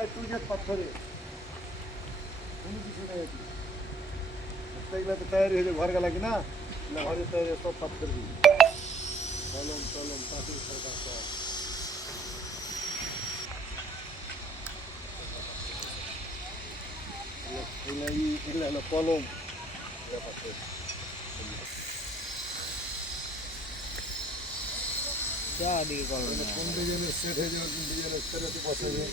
একটু যে পাথরে কোনো কিছু নেই এগুলো তো তৈরি হয়েছে ঘর গেলা কি না ঘরে তৈরি সব পাথর দিয়ে কলম টলম পাথর সরকার সব এগুলো হলো কলম পাথর যা দিকে কলম কোন ডিজাইনের সেট হয়ে যাবে কোন ডিজাইনের সেট বসাবে